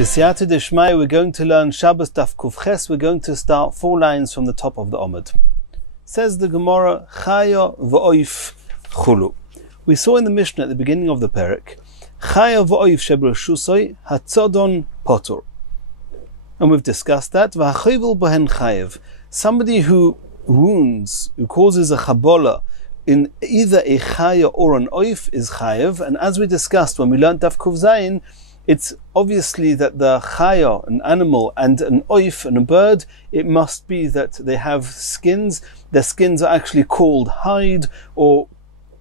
B'siyata d'shmaya, we're going to learn Shabbos Daf Kufches. We're going to start 4 lines from the top of the Omid. Says the Gemara, Chaya v'oif chulu. We saw in the Mishnah at the beginning of the Perek, Chaya v'oif shebreshusoi hatzodon potur. And we've discussed that. V'hachovel bohen chayev. Somebody who wounds, who causes a chabola in either a chaya or an oif is chayev. And as we discussed when we learned Daf Kuf Zayin, it's obviously that the chaya, an animal, and an oif, and a bird, it must be that they have skins. Their skins are actually called hide, or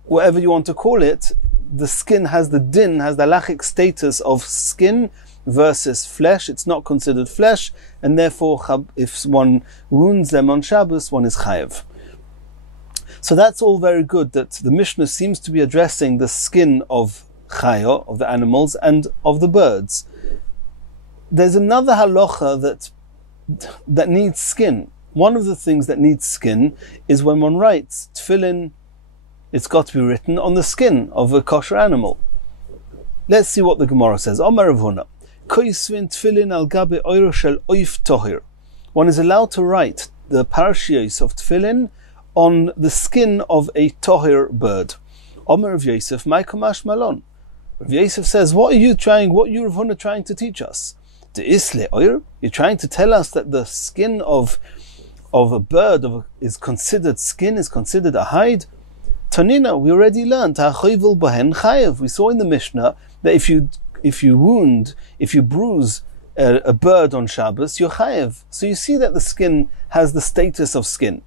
whatever you want to call it. The skin has the din, has the halachic status of skin versus flesh. It's not considered flesh, and therefore if one wounds them on Shabbos, one is chayev. So that's all very good, that the Mishnah seems to be addressing the skin of chaya, of the animals, and of the birds. There's another halacha that needs skin. One of the things that needs skin is when one writes tefillin, it's got to be written on the skin of a kosher animal. Let's see what the Gemara says. Omar Rav Huna, koisvin tefillin al gabe oiro shel oif tohir. One is allowed to write the parashios of tefillin on the skin of a tohir bird. Omar Rav Yosef, my kamash malon. Rav Yosef says, what are you Rav Huna trying to teach us? The isle oir? You're trying to tell us that the skin of a bird is considered skin, is considered a hide? Tanina, we already learned, ha'chovel bohen chayev. We saw in the Mishnah that if you bruise a bird on Shabbos, you're chayev. So you see that the skin has the status of skin.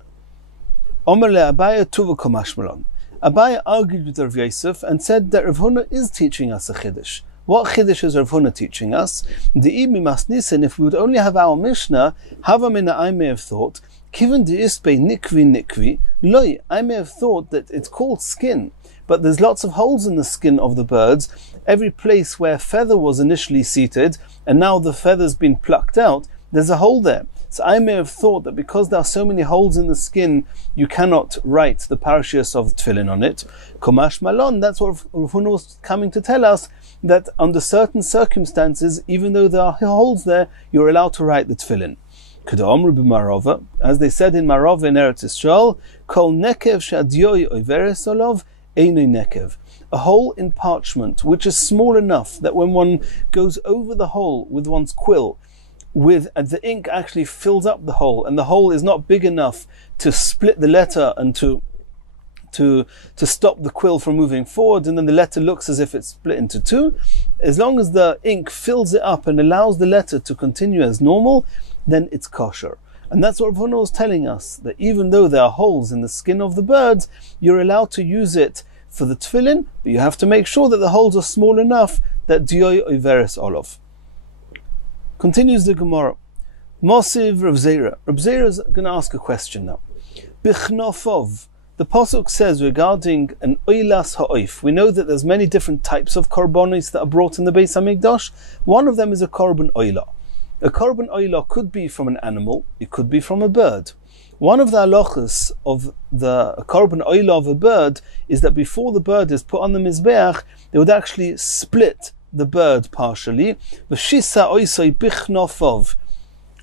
Omer le'abaya tuva komash malon. Abaye argued with Rav Yosef and said that Rav Huna is teaching us a chiddush. What chiddush is Rav Huna teaching us? The imi mas nisin, if we would only have our Mishnah, hava mina, I may have thought, kiven de ispe nikvi, loy, I may have thought that it's called skin, but there's lots of holes in the skin of the birds. Every place where a feather was initially seated, and now the feather's been plucked out, there's a hole there. So I may have thought that because there are so many holes in the skin, you cannot write the parashios of tefillin on it. Komash malon, that's what Rav Huna was coming to tell us, that under certain circumstances, even though there are holes there, you're allowed to write the tefillin. As they said in Marava in Eretz Yisrael, kol nekev she'adiyoi oiveres olov einoi nekev. A hole in parchment which is small enough that when one goes over the hole with one's quill, the ink actually fills up the hole, and the hole is not big enough to split the letter and to stop the quill from moving forward, and then the letter looks as if it's split into two. As long as the ink fills it up and allows the letter to continue as normal, then it's kosher. And that's what Rav Huna was telling us, that even though there are holes in the skin of the birds, you're allowed to use it for the tefillin, but you have to make sure that the holes are small enough that diyoi oiveres olov. Continues the Gemara. Mosiv Rav Zera. Rav Zera is going to ask a question now. Bichnofov. The pasuk says regarding an oilas ha'oif. We know that there's many different types of korbanos that are brought in the Beis Hamikdash. One of them is a korban oila. A korban oila could be from an animal. It could be from a bird. One of the halachas of the korban oila of a bird is that before the bird is put on the mizbeach, they would actually split the bird partially,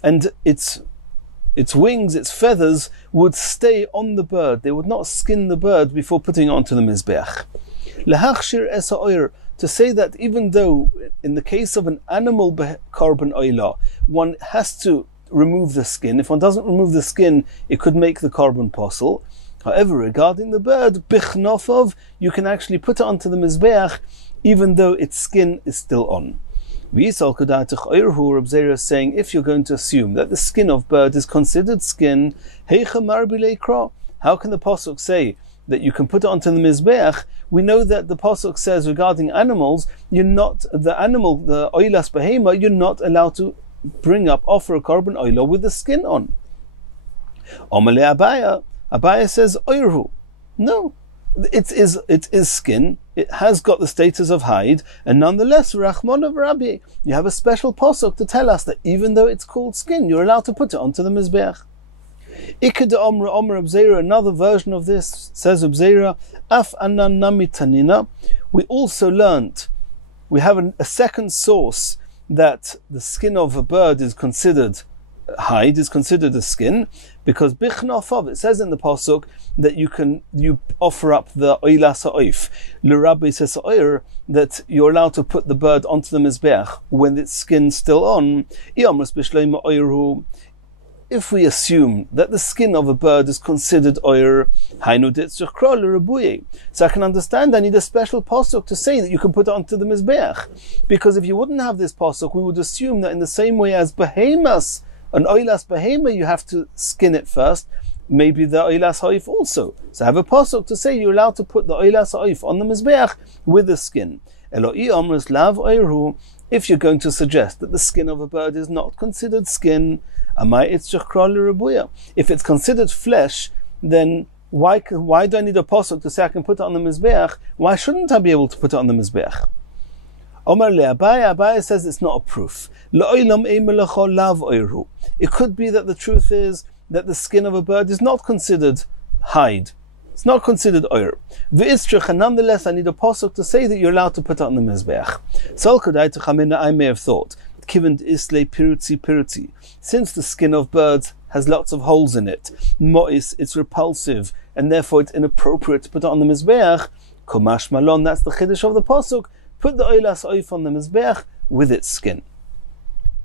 and its wings, its feathers would stay on the bird. They would not skin the bird before putting it onto the mizbeach. To say that even though in the case of an animal korban oila, one has to remove the skin. If one doesn't remove the skin, it could make the korban posel. However, regarding the bird, bichnofov, you can actually put it onto the mizbeach even though its skin is still on. Reb Zera is saying, if you're going to assume that the skin of bird is considered skin, how can the pasuk say that you can put it onto the mizbeach? We know that the pasuk says regarding animals, the oilas behema, you're not allowed to offer a korban oila with the skin on. Abaya says oirhu. No, it is skin. It has got the status of hide, and nonetheless, Rachmon of Rabbi, you have a special pasuk to tell us that even though it's called skin, you're allowed to put it onto the mizbeach. Ikeda Omer Reb Zera, another version of this, says Reb Zera, Af anan nami tanina. We also learnt, we have a second source that the skin of a bird is considered hide, is considered a skin, because Bichnofov, it says in the pasuk that you offer up the oilas ha'oif, l'rabbi says oir, that you're allowed to put the bird onto the mizbeach when its skin's still on. If we assume that the skin of a bird is considered oir, so I can understand I need a special pasuk to say that you can put it onto the mizbeach, because if you wouldn't have this pasuk, we would assume that in the same way as behemas, an oilas behema, you have to skin it first, maybe the oilas ha'oif also. So have a pasuk to say you're allowed to put the oilas ha'oif on the mizbeach with the skin. If you're going to suggest that the skin of a bird is not considered skin, if it's considered flesh, then why do I need a pasuk to say I can put it on the mizbeach? Why shouldn't I be able to put it on the mizbeach? Omar le Abaye says it's not a proof. It could be that the truth is that the skin of a bird is not considered hide. It's not considered oir. And nonetheless, I need a pasuk to say that you're allowed to put it on the mizbeach. I may have thought, since the skin of birds has lots of holes in it, mois, it's repulsive, and therefore it's inappropriate to put it on the mizbeach. Komash malon, that's the chiddush of the pasuk. Put the oilas oif on the mizbeach with its skin.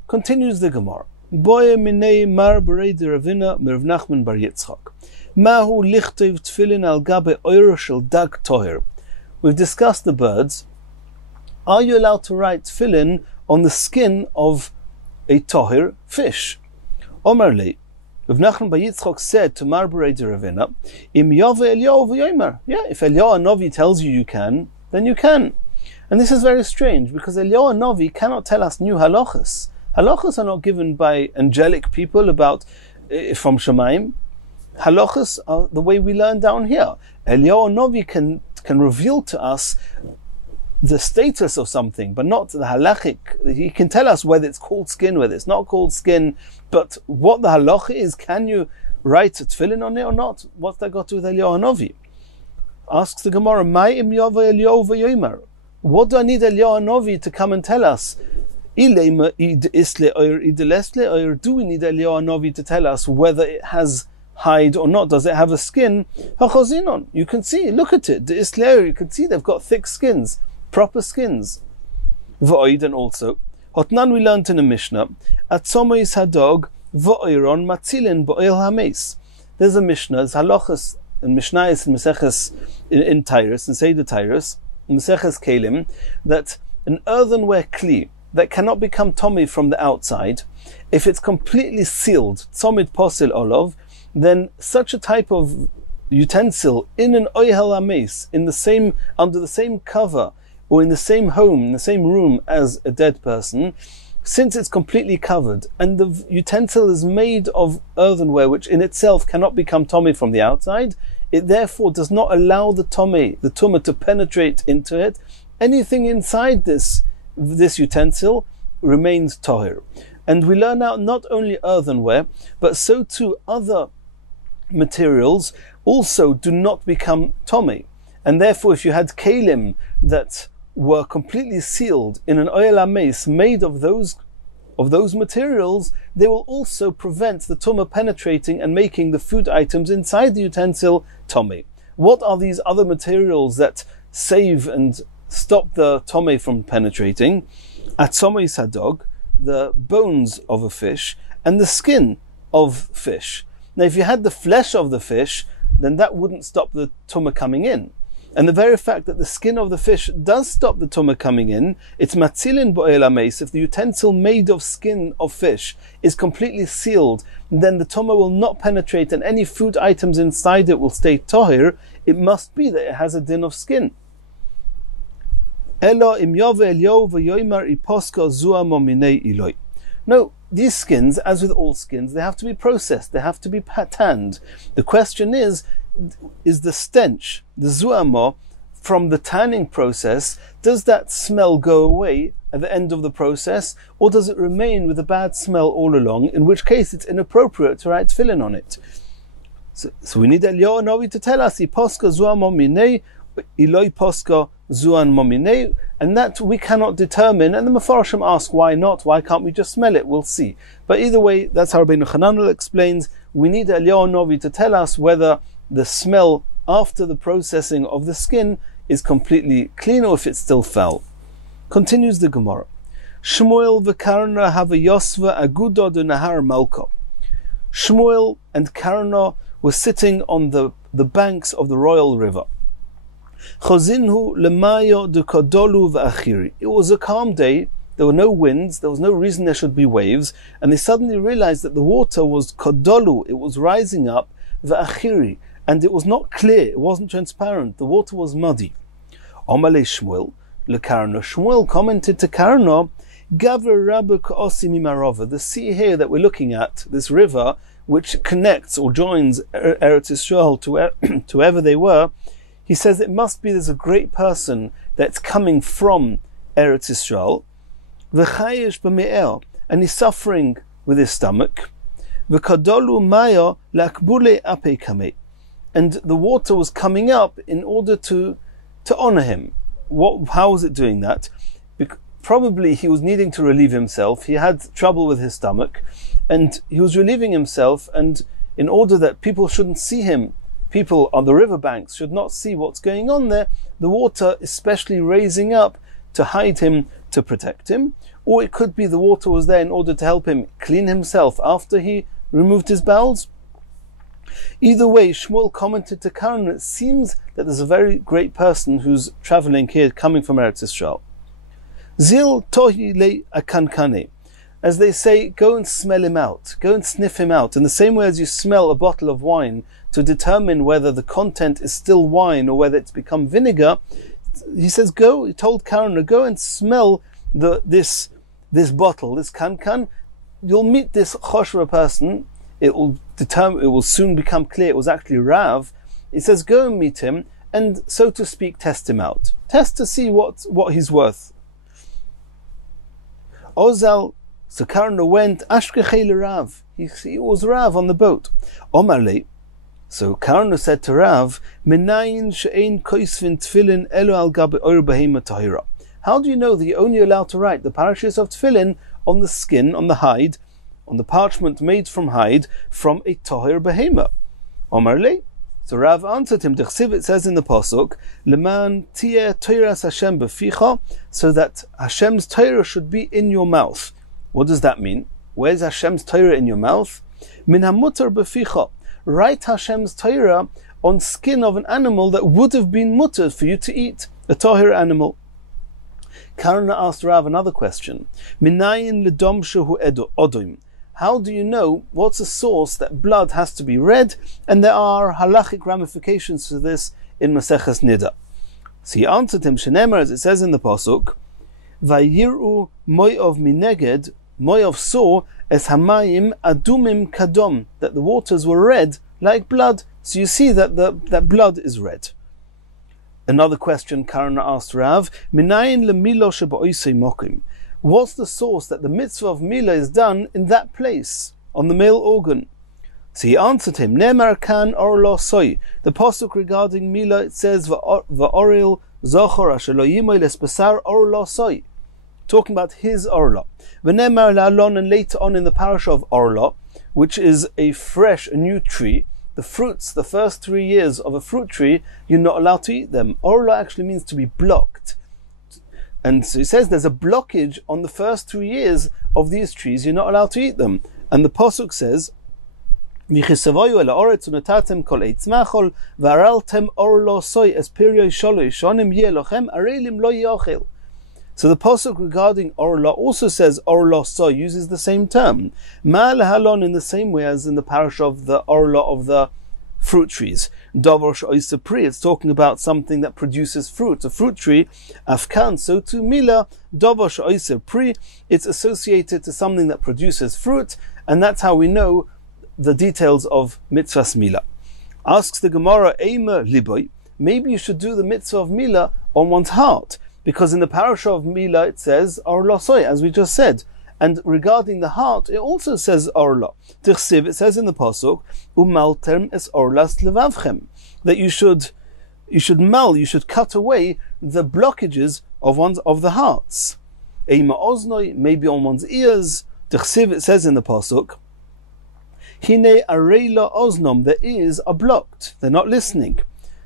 Continues the Gemara. Boye minei mar berei de Ravina mir Rav Nachman bar Yitzchak. Mahu lichtov tefillin al gabe oir shel dag toher. We've discussed the birds. Are you allowed to write tefillin on the skin of a toher fish? Omar le. Rav Nachman bar Yitzchak said to mar berei de Ravina, Im yove Eliyahu v'yomer. Yeah, if Eliyahu Novi tells you can, then you can. And this is very strange, because Eliyahu Novi cannot tell us new halachas. Halachas are not given by angelic people about from Shemaim. Halachas are the way we learn down here. Eliyahu Novi can reveal to us the status of something, but not the halachic. He can tell us whether it's called skin, whether it's not called skin, but what the halacha is. Can you write a tefillin on it or not? What's that got to do with Eliyahu Novi? Asks the Gemara, Ma'im yava Eliyahu v'yomer. What do I need Eliyahu Novi to come and tell us? Or do we need Eliyahu Novi to tell us whether it has hide or not? Does it have a skin? You can see, look at it. You can see they've got thick skins, proper skins. And also, Hotnan we learned in the Mishnah, Atzomois hadog v'oiron matzilin b'oil hames. There's a Mishnah, there's halachas and Mishnayos and Meseches in Tyrus, and Seder Tyrus, Mesechus Kalim, that an earthenware kli that cannot become tommy from the outside, if it's completely sealed, tzomid posil olov, then such a type of utensil in an oihel ames, under the same cover, or in the same home, in the same room as a dead person, since it's completely covered, and the utensil is made of earthenware, which in itself cannot become tommy from the outside, it therefore does not allow the tumah to penetrate into it. Anything inside this utensil remains tahir. And we learn out not only earthenware, but so too other materials also do not become tommy. And therefore, if you had kalim that were completely sealed in an oil ames made of those materials, they will also prevent the tumah penetrating and making the food items inside the utensil tommy. What are these other materials that save and stop the tommy from penetrating? Atzomoi sadog, the bones of a fish, and the skin of fish. Now, if you had the flesh of the fish, then that wouldn't stop the tumah coming in. And the very fact that the skin of the fish does stop the tumah coming in, it's matzilin bo'el ames. If the utensil made of skin of fish is completely sealed, then the tumah will not penetrate and any food items inside it will stay tahir. It must be that it has a din of skin. No, these skins, as with all skins, they have to be processed, they have to be tanned. The question is the stench, the zuamo, from the tanning process, does that smell go away at the end of the process, or does it remain with a bad smell all along, in which case it's inappropriate to write tefillin on it? So we need Eliyahu Novi to tell us, and And that we cannot determine, and the Mefarshim ask why not, why can't we just smell it? We'll see. But either way, that's how Rabbeinu Hananel explains, we need Eliyahu Novi to tell us whether the smell after the processing of the skin is completely clean or if it's still foul. Continues the Gemara. Shmuel v'Karna have a Yosva agudo de Nahar Malka. Shmuel and Karna were sitting on the banks of the royal river. Chozinhu lemayo de kodolu v'achiri. It was a calm day, there were no winds, there was no reason there should be waves, and they suddenly realized that the water was kodolu, it was rising up, v'achiri, and it was not clear, it wasn't transparent, the water was muddy. Omale Shmuel, lekarno. Shmuel commented to Karno, Gavra Rabba Ka'osi Mimarova, the sea here that we're looking at, this river, which connects or joins Eretz Yisrael to wherever they were, he says it must be there's a great person that's coming from Eretz Yisrael, v'chayesh b'me'er, and he's suffering with his stomach, v'kadolu mayo lakbule ape kameh, and the water was coming up in order to honor him. How was it doing that? Probably he was needing to relieve himself. He had trouble with his stomach, and he was relieving himself, and in order that people shouldn't see him, people on the riverbanks should not see what's going on there, the water especially raising up to hide him, to protect him, or it could be the water was there in order to help him clean himself after he removed his bowels. Either way, Shmuel commented to Karen, it seems that there's a very great person who's traveling here, coming from Eretz Yisrael. Zil tohi le akankane. As they say, go and smell him out, go and sniff him out, in the same way as you smell a bottle of wine to determine whether the content is still wine or whether it's become vinegar. He says, he told Karen, go and smell this bottle, this kankan. You'll meet this choshra person. It will soon become clear it was actually Rav. He says, go and meet him and, so to speak, test him out. Test to see what he's worth. Ozal, so Karna went, Ashkechele Rav. He was Rav on the boat. Omarle, so Karna said to Rav, Menayin she'ein koisvin tefillin elo al gabe oir behema tahira. How do you know that you're only allowed to write the parashas of tefillin on the skin, on the hide, on the parchment made from hide, from a tahir behema? Omarle, so Rav answered him, Dechsiv, it says in the pasuk, Leman tieh toiras Hashem beficha, so that Hashem's Torah should be in your mouth. What does that mean? Where's Hashem's Torah in your mouth? Min hamutar beficha. Write Hashem's Torah on skin of an animal that would have been mutter for you to eat, a tahir animal. Karna asked Rav another question. Minayin ledom shehu odim. How do you know what's a source that blood has to be red? And there are halachic ramifications to this in Masechas Nida. So he answered him, Shenemar, as it says in the pasuk, Vayiru moyov mineged, moyov saw as hamayim adumim kadom, that the waters were red like blood. So you see that that blood is red. Another question Karna asked Rav, Minayin lemilo sheba'oisei mokim. What's the source that the mitzvah of Mila is done in that place, on the male organ? So he answered him, Nemar kan orlo soy. The pasuk regarding Mila, it says, Va'oril zochor asher lo yimoy lespasar orlo soy. Talking about his orla. V'nemar la'alon, and later on in the parasha of Orla, which is a new tree, the fruits, the first 3 years of a fruit tree, you're not allowed to eat them. Orla actually means to be blocked. And so he says there's a blockage on the first 2 years of these trees, you're not allowed to eat them. And the pasuk says, V'chisavoyu el ha'oretz u'natatem kol eitz machol v'araltem orlo soy es piryo sholoy shonim yeh lochem arelim lo yochel. So the pasuk regarding orla also says orla soy, uses the same term. Ma'al halon, in the same way as in the parasha of the orla of the fruit trees. Davar she'oisa pri, it's talking about something that produces fruit, a fruit tree. Afkan, so too Mila, davar she'oisa pri, it's associated to something that produces fruit, and that's how we know the details of mitzvahs Mila. Asks the Gemara, Eimer liboy, maybe you should do the mitzvah of Mila on one's heart, because in the parasha of Mila it says orla soy, as we just said. And regarding the heart, it also says orla. Tichsiv, it says in the pasuk, umalterm es orlas levavchem, that you should cut away the blockages of the hearts. Eima oznoi, maybe on one's ears. Dechsiv, it says in the pasuk, Hine areila oznom, the ears are blocked, they're not listening.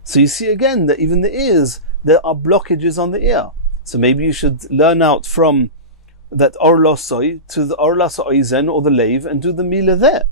So you see again that even the ears, there are blockages on the ear. So maybe you should learn out from that orlosoi to the orlas oizen or the lave and do the mila there.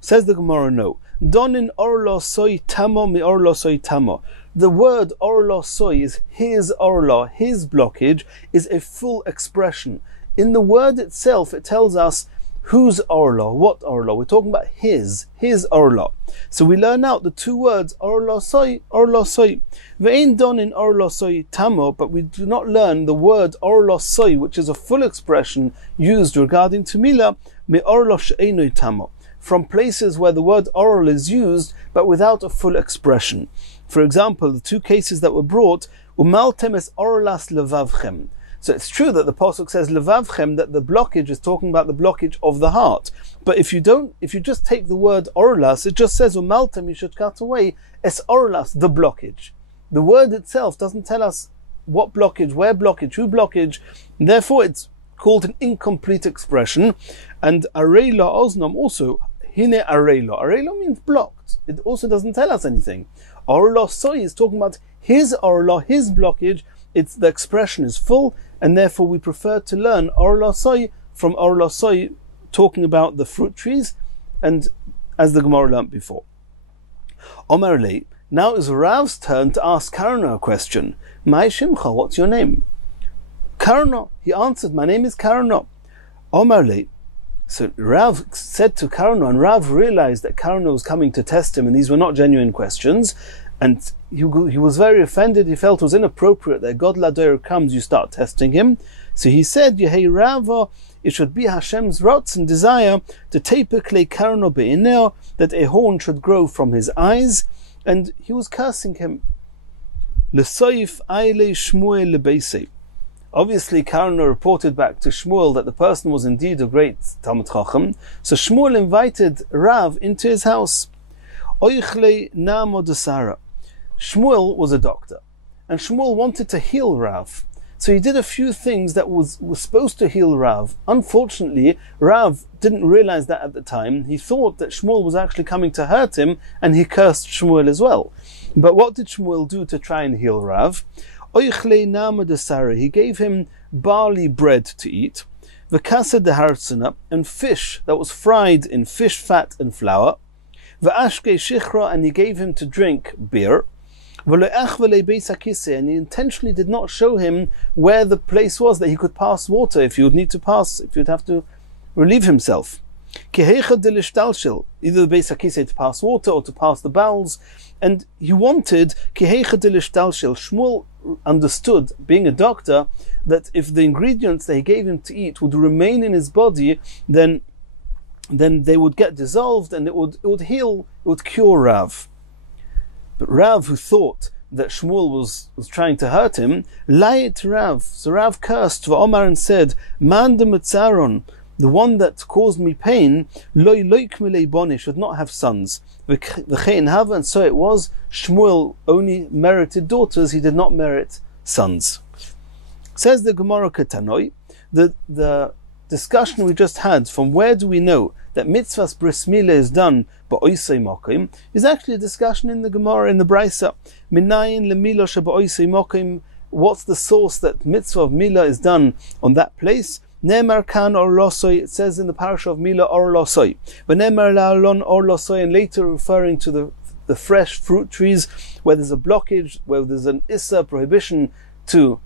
Says the Gemara, no. Donin orlosoi tamo mi orlosoi tamo. The word orlosoi is his orla, his blockage, is a full expression. In the word itself, it tells us whose orla, what orla. We're talking about his orla. So we learn out the two words orlosoi, orlosoi. Ve'ein donin orlosoi tamo, but we do not learn the word orlosoi, which is a full expression used regarding tumila, me orlos einoi tamo, from places where the word oral is used, but without a full expression. For example, the two cases that were brought, umaltem es orlas levavchem. So it's true that the pasuk says levavchem, that the blockage is talking about the blockage of the heart. But if you just take the word orlas, it just says umaltem, you should cut away es orlas, the blockage. The word itself doesn't tell us what blockage, where blockage, who blockage, and therefore it's called an incomplete expression. And areila oznom also, hine areila. Areila means blocked. It also doesn't tell us anything. Orla soy is talking about his orla, his blockage. It's the expression is full, and therefore we prefer to learn orla soy from orla soy, talking about the fruit trees, and as the Gemara learnt before. Omar le, now is Rav's turn to ask Karna a question. Mai Shimcha, what's your name? Karna, he answered, my name is Karna. Omar le. So Rav said to Karna, and Rav realized that Karna was coming to test him, and these were not genuine questions, and he was very offended. He felt it was inappropriate that God Ladoyer comes, you start testing him. So he said, Yehei Rava, it should be Hashem's rotz and desire to tapekle Karna be'ineo, that a horn should grow from his eyes, and he was cursing him. L'soif aile Shmuel lebeisei. Obviously, Karna reported back to Shmuel that the person was indeed a great Talmud Chacham. So Shmuel invited Rav into his house. Oichle namo desara. Shmuel was a doctor, and Shmuel wanted to heal Rav. So he did a few things that was supposed to heal Rav. Unfortunately, Rav didn't realize that at the time. He thought that Shmuel was actually coming to hurt him, and he cursed Shmuel as well. But what did Shmuel do to try and heal Rav? He gave him barley bread to eat, v'kasa de hartzena, and fish that was fried in fish fat and flour, v'ashke shichra, and he gave him to drink beer, and he intentionally did not show him where the place was that he could pass water if you would need to pass, if you'd have to relieve himself. Either the Beis HaKisei to pass water or to pass the bowels, and he wanted Shmuel understood, being a doctor, that if the ingredients that he gave him to eat would remain in his body, then they would get dissolved and it would heal, it would cure Rav. But Rav, who thought that Shmuel was trying to hurt him, lied to Rav. So Rav cursed Omar and said, Man de Mitzaron, the one that caused me pain, loy loikmilei boni, should not have sons. V'chein hava, and so it was. Shmuel only merited daughters; he did not merit sons. Says the Gemara Ketanoi, the discussion we just had, from where do we know that mitzvahs bris milah is done ba'oisei mokim, is actually a discussion in the Gemara, in the Brisa. Minayin lemilo sheba'oisei mokim. What's the source that mitzvah of milah is done on that place? Nemar kan or losoi, it says in the parasha of Milah or losoi. But Nemar la'alon or losoi, and later referring to the fresh fruit trees, where there's a blockage, where there's an issa, prohibition to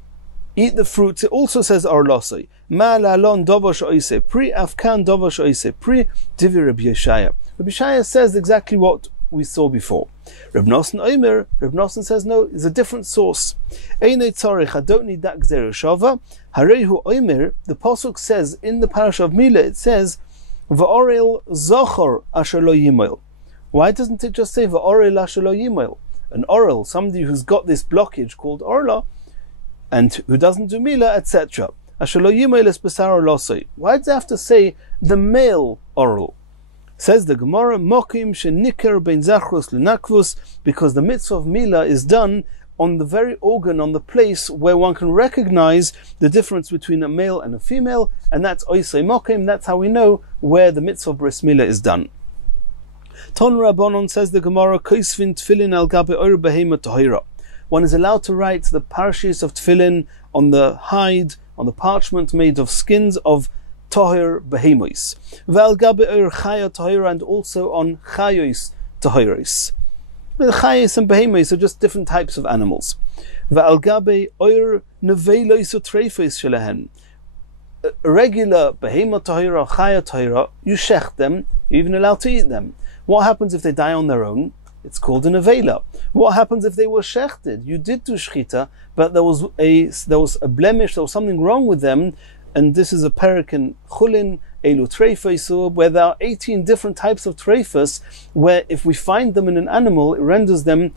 eat the fruits. It also says or losoi. Ma la'alon dovosh oise pri, afkan dovosh oise pri, divi Rabbi Yeshaya. Rabbi Yeshaya says exactly what we saw before. Reb Nosson says no, it's a different source. Einei tzarich, I don't need that gzera shava. Harehu oimer, the pasuk says in the parasha of Milah, it says va'orel zochor asher lo yimel. Why doesn't it just say va'orel asher lo yimel? An oral, somebody who's got this blockage called orla, and who doesn't do Milah, etc. Asher lo yimel es besar losei. Why does it have to say the male oral? Says the Gemara, Mokim shenikar ben zachros lenakvus, because the mitzvah of Milah is done on the very organ, on the place where one can recognize the difference between a male and a female, and that's oisei mokim. That's how we know where the mitzvah of bris milah is done. Ton Rabbanon, says the Gemara, koisvin tefillin al gabe oir behema tahira. One is allowed to write the parashas of tefillin on the hide, on the parchment made of skins of tahir behemois. Val gabe oir chaya tahira, and also on chayos tahiris. The chayos and behemois are just different types of animals. Val gabe oir nevelos utreifos shelahen. A regular behemah tahira, chaya tahira, you shech them, you're even allowed to eat them. What happens if they die on their own? It's called an avela. What happens if they were shechted? You did do shchita, but there was a blemish, there was something wrong with them, and this is a perik in chulin, elu treifos, where there are 18 different types of treifos, where if we find them in an animal, it renders them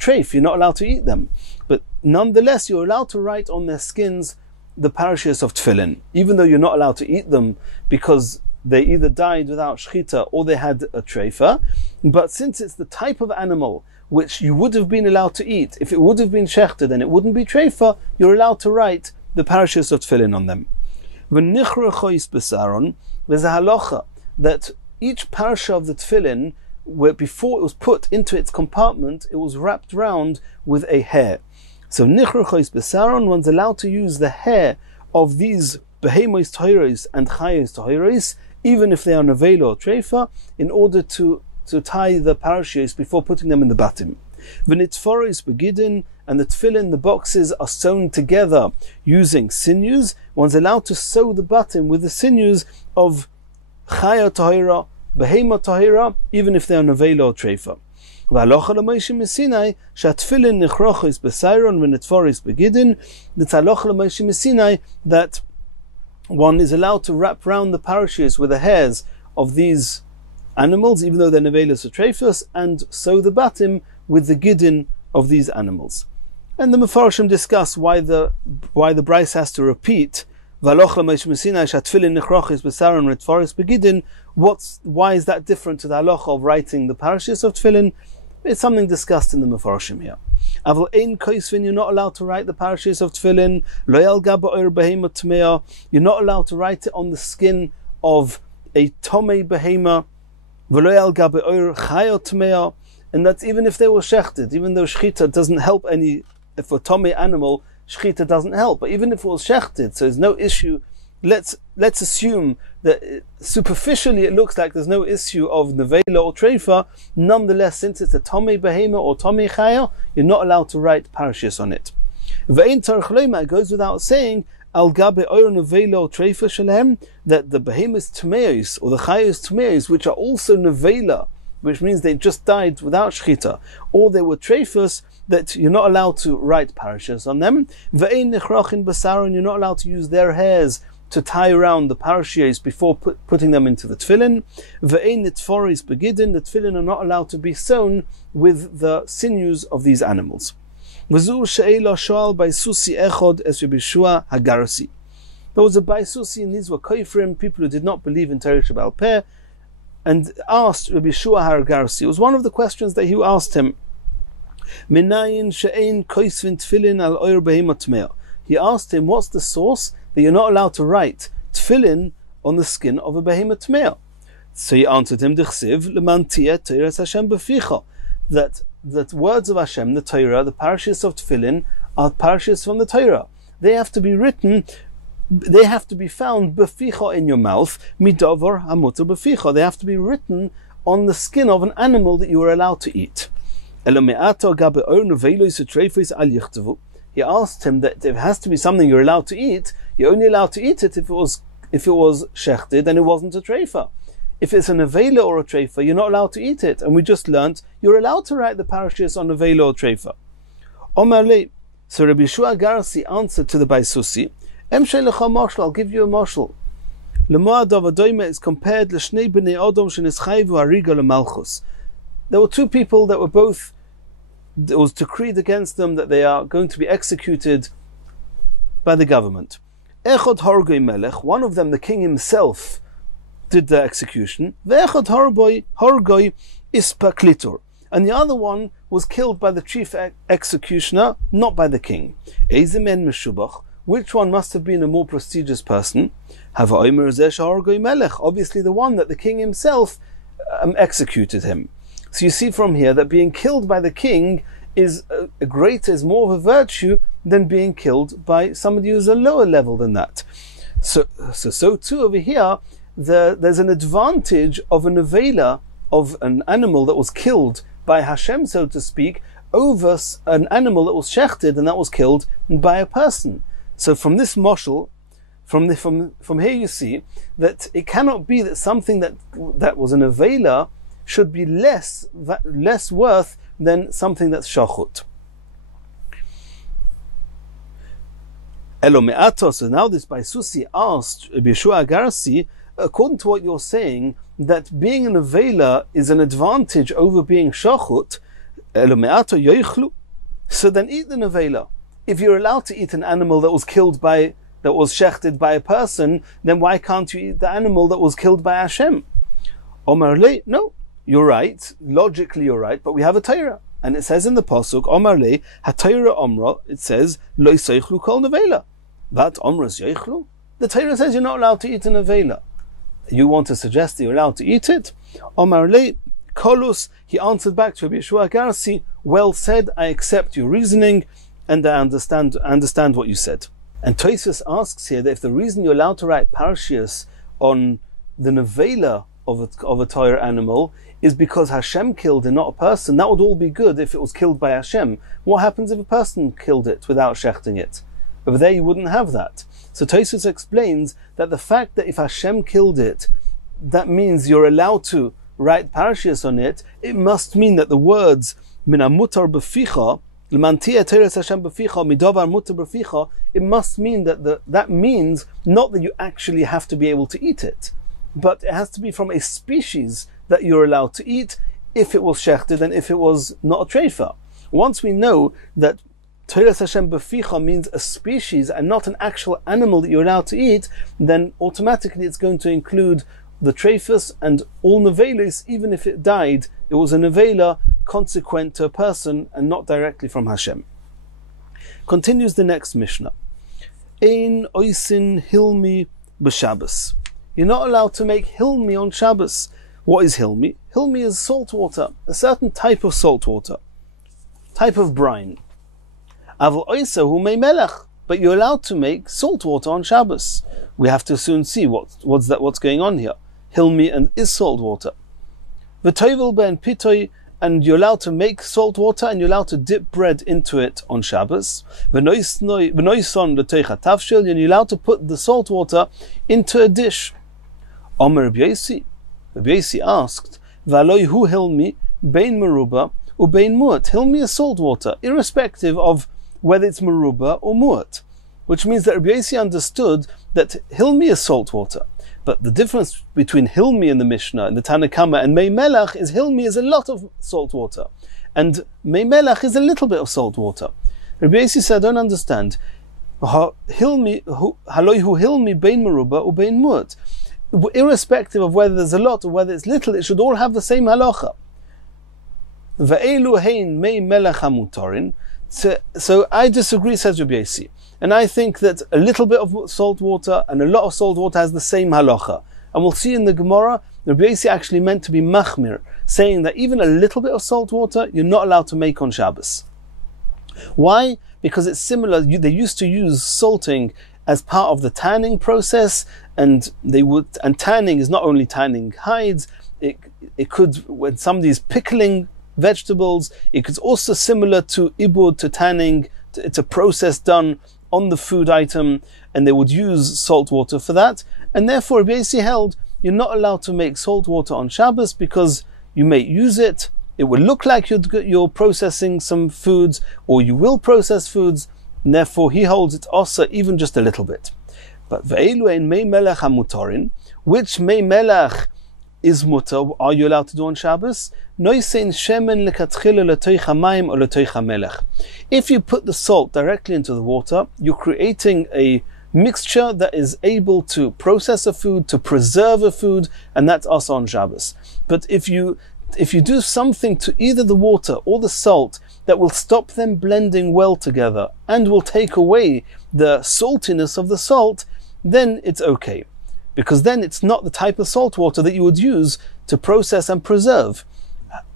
treif. You're not allowed to eat them. But nonetheless, you're allowed to write on their skins the parashas of tefillin, even though you're not allowed to eat them because they either died without shchita or they had a treifa. But since it's the type of animal which you would have been allowed to eat, if it would have been shechted and it wouldn't be treifa, you're allowed to write the parashas of tefillin on them. There's a halacha that each parasha of the tefillin, where before it was put into its compartment, it was wrapped round with a hair. So nichra chois besaron, one's allowed to use the hair of these behemois tahiris and chayos tahiris, even if they are nevela or treifa, in order to tie the parashas before putting them in the batim. V'nitforis begidin, and the tefillin, the boxes, are sewn together using sinews. One's allowed to sew the batim with the sinews of chaya tahira, behema tahira, even if they are nevela or treifa. V'halacha l'Moshe Sinai shatfillin nichrochos b'sayron v'nitforis begidin. The halacha l'Moshe Sinai that one is allowed to wrap round the parashas with the hairs of these animals, even though they're nevelas or treifos, and sew the batim with the gidin of these animals. And the Mefarshim discuss why the Bryce has to repeat why is that different to the halacha of writing the parashas of tefillin? It's something discussed in the Mefarshim here. You're not allowed to write the parashas of tefillin. You're not allowed to write it on the skin of a tomei behema. And that's even if they were shechted, even though shchita doesn't help any. If a tomei animal, shchita doesn't help. But even if it was shechted, so there's no issue. Let's assume that superficially it looks like there's no issue of nevela or treifa. Nonetheless, since it's a tomei behema or tomei chaya, you're not allowed to write parashas on it. It goes without saying al gabe oir nevela or treifa shalem, that the behemoths tmeos or the chayos tmeos, which are also nevela, which means they just died without shchita, or they were treifos, that you're not allowed to write parashas on them. Ve'ein nichrachin basaron, you're not allowed to use their hairs to tie around the parashas before putting them into the tefillin. Ve'ein nitforis begidin, the tefillin are not allowed to be sewn with the sinews of these animals. V'zu she'ela shoal baisusi echod es Yeshua hagarsi. There was a baisusi, and these were koifrim, people who did not believe in Torah Sheba'al Peh, and asked Rabbi Yeshua Haragarsi. It was one of the questions that he asked him. Minayin she'ein koisvin tefillin al oir behema tmea. He asked him, what's the source that you're not allowed to write tefillin on the skin of a behema tmea? So he answered him, D'chsiv leman tiyeh Torah Hashem beficha. That words of Hashem, the Torah, the parashas of tefillin, are parashas from the Torah. They have to be written. They have to be found beficha, in your mouth, midavar hamutar beficha. They have to be written on the skin of an animal that you are allowed to eat. He asked him that if it has to be something you're allowed to eat, you're only allowed to eat it if it was shechted and it wasn't a treifa. If it's an avela or a treifa, you're not allowed to eat it. And we just learnt you're allowed to write the parashas on avela or treifa. So Rabbi Yeshua Garsi answered to the Baisusi, I'll give you a marshal. Is compared There were two people that were both, it was decreed against them that they are going to be executed by the government. One of them, the king himself, did the execution. and the other one was killed by the chief executioner, not by the king. Eizemen meshubach, which one must have been a more prestigious person? Obviously the one that the king himself executed him. So you see from here that being killed by the king is more of a virtue than being killed by somebody who's a lower level than that. So too over here, there's an advantage of a nevela, of an animal that was killed by Hashem, so to speak, over an animal that was shechted and that was killed by a person. So from this moshel, from here you see that it cannot be that something that was an nevela should be less worth than something that's shachut. Elomeato. So now this by Susi asked Yeshua Agarsi, according to what you're saying, that being an nevela is an advantage over being shachut. Elomeato yoichlu. So then eat the nevela. If you're allowed to eat an animal that was shechted by a person, then why can't you eat the animal that was killed by Hashem? Omar le, no, you're right. Logically, you're right, but we have a Torah, and it says in the pasuk, Omar le, ha-Torah omra, it says, lo yisaychlu kol nevela. That omras yeichlu. The Torah says you're not allowed to eat a nevela. You want to suggest that you're allowed to eat it? Omar le, kolus, he answered back to Rabbi Yeshua Agarsi, well said, I accept your reasoning, and I understand what you said. And Tosfos asks here that if the reason you're allowed to write parashias on the nevela of a Torah animal is because Hashem killed and not a person, that would all be good if it was killed by Hashem. What happens if a person killed it without shechting it? Over there you wouldn't have that. So Tosfos explains that the fact that if Hashem killed it, that means you're allowed to write parashias on it. It must mean that the words min hamutar b'ficha, it must mean that means not that you actually have to be able to eat it, but it has to be from a species that you're allowed to eat if it was shechted and if it was not a treifa. Once we know that Teres Hashem Beficha means a species and not an actual animal that you're allowed to eat, then automatically it's going to include the treifas and all nevelas, even if it died, it was a nevela consequent to a person and not directly from Hashem. Continues the next Mishnah. Ein oisin hilmi b'Shabbos. You're not allowed to make hilmi on Shabbos. What is hilmi? Hilmi is salt water, a certain type of salt water, type of brine. Aval oisa hu mei melech. But you're allowed to make salt water on Shabbos. We have to soon see what's going on here. Hilmi and is salt water. V'tovel ben pitoi, and you're allowed to make salt water and you're allowed to dip bread into it on Shabbos. V'noison l'teicha tavshil, and you're allowed to put the salt water into a dish. Omer Rabbi Yosi asked, V'aloi hu hilmi bein meruba ubein muat. Hilmi is salt water, irrespective of whether it's meruba or muat, which means that Rabbi Yosi understood that hilmi is salt water. But the difference between hilmi in the Mishnah and the Tanna Kama and mei melech is hilmi is a lot of salt water, and mei melech is a little bit of salt water. Rabbi Yosi said, I don't understand. Hilmi, haloi hu hilmi bein meruba or bein muat. Irrespective of whether there's a lot or whether it's little, it should all have the same halacha. Ve'elu hein mei melech hamutarin. So I disagree, says Rabbi Yosi. And I think that a little bit of salt water and a lot of salt water has the same halacha. And we'll see in the Gemara, Rabbi Yosi actually meant to be machmir, saying that even a little bit of salt water, you're not allowed to make on Shabbos. Why? Because it's similar. They used to use salting as part of the tanning process, and tanning is not only tanning hides. It could, when somebody's pickling vegetables, it's also similar to ibud, to tanning. It's a process done on the food item, and they would use salt water for that. And therefore, Rabbi Yosi held you're not allowed to make salt water on Shabbos because you may use it. It will look like you're processing some foods, or you will process foods, and therefore he holds it also even just a little bit. But ve'elu ein mei melech hamutarin, which mei melech is mutar, are you allowed to do on Shabbos? If you put the salt directly into the water, you're creating a mixture that is able to process a food, to preserve a food, and that's also on Shabbos. But if you if you do something to either the water or the salt that will stop them blending well together and will take away the saltiness of the salt, then it's okay. Because then it's not the type of salt water that you would use to process and preserve.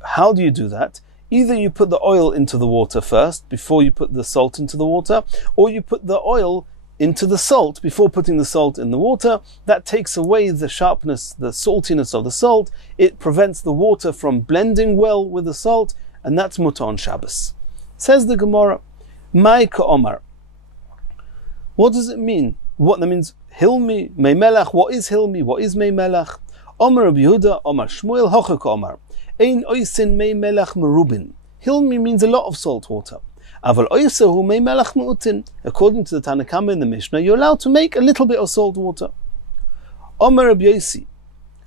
How do you do that? Either you put the oil into the water first before you put the salt into the water, or you put the oil into the salt before putting the salt in the water. That takes away the sharpness, the saltiness of the salt. It prevents the water from blending well with the salt, and that's mutar on Shabbos. Says the Gemara, Mai ka'omar. What does it mean? What that means? Hilmi, mei melach. What is hilmi? What is mei melach? Omar Rabbi Yehuda, Omar Shmuel, hocha ka'omar. Ein oisin mei melach merubin. Hilmi means a lot of salt water. Aval oisahu mei melach meutin. According to the Tanna Kama in the Mishnah, you're allowed to make a little bit of salt water. Omar Rabbi Yosi,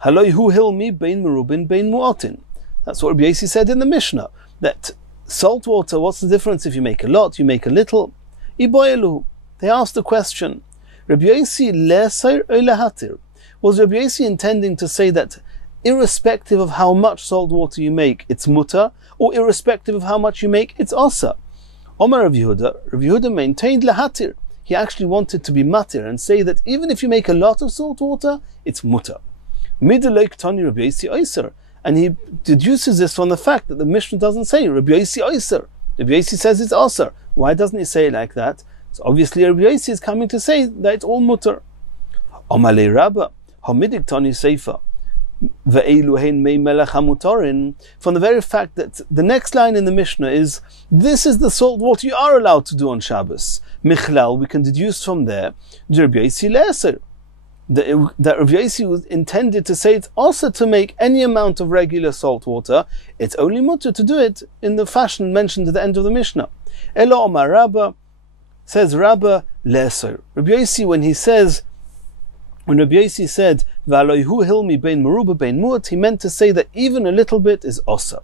haloi hu hilmi bein merubin bein mu'otin. That's what Rabbi Yosi said in the Mishnah. That salt water, what's the difference if you make a lot, you make a little? Iboyeluhu. They asked the question, Rabbi Yosi le'asir or le'hatir? Was Rabbi Yosi intending to say that irrespective of how much salt water you make, it's mutar, or irrespective of how much you make, it's asa? Omar Rabbi Yehuda maintained le'hatir. He actually wanted to be matir and say that even if you make a lot of salt water, it's mutar. Midaleik tani Rabbi Yosi oiser. And he deduces this from the fact that the Mishnah doesn't say Rabbi Yosi oiser. Rabbi Yosi says it's asa. Why doesn't he say it like that? So obviously Rabbi Yosi is coming to say that it's all mutar. Omar le Rabba, hamidik tani seifa. From the very fact that the next line in the Mishnah is, this is the salt water you are allowed to do on Shabbos. Michlal, we can deduce from there, that Rabbi Yosi was intended to say it's also to make any amount of regular salt water. It's only mutter to do it in the fashion mentioned at the end of the Mishnah. Elo Omar Rabba, says Rabba, leser. Rabbi Yosi, when Rabbi Yosi said, V'aloihu hilmi bein meruba bein mu'at, he meant to say that even a little bit is osa.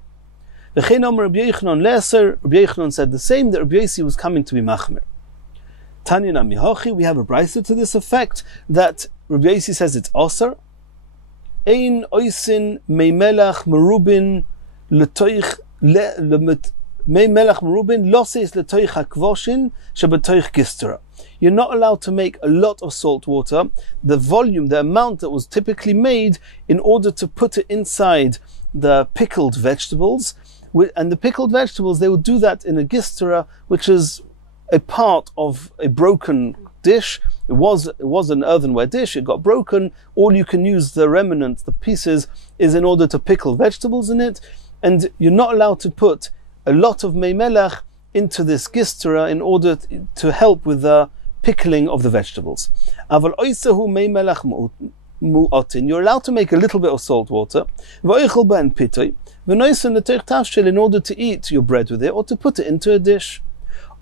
V'chein Omer Rabbi Yochanan le'aser, Rabbi Yochanan said the same, that Rabbi Yosi was coming to be machmer. Tanya Mihochi, we have a brisa to this effect, that Rabbi Yosi says it's osa. Ein oisin mei melach merubin letoich mei melach merubin loses letoich hakvoshin shebetoich gistera. You're not allowed to make a lot of salt water, the volume, the amount that was typically made, in order to put it inside the pickled vegetables. And the pickled vegetables, they would do that in a gistera, which is a part of a broken dish. It was an earthenware dish, it got broken. All you can use the remnants, the pieces, is in order to pickle vegetables in it. And you're not allowed to put a lot of mei melach into this gistera in order to help with the pickling of the vegetables. Aval oisahu mei melach mu'otin. You're allowed to make a little bit of salt water. V'oichel ba'en pitoi. V'noisen l'teich tavshel, in order to eat your bread with it or to put it into a dish.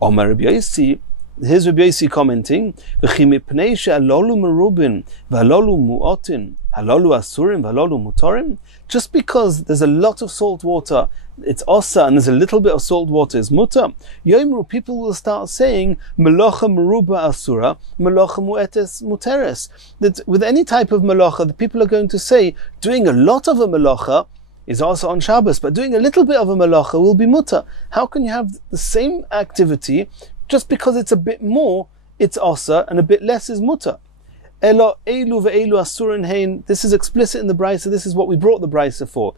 Omar Rabbi Yosi, here's Rabbi Yosi commenting, V'chi mipnei she'alolu merubin v'alolu mu'otin halolu asurim v'alolu mutorim. Just because there's a lot of salt water, it's osa, and there's a little bit of salt water is mutar. Yomru, people will start saying melacha meruba asura, melacha mu'etes muteres. That with any type of melacha, the people are going to say doing a lot of a melacha is also on Shabbos, but doing a little bit of a melacha will be mutar. How can you have the same activity just because it's a bit more, it's osa, and a bit less is mutar? Elo elu ve'elu asurin hein. This is explicit in the brisa. This is what we brought the brisa for.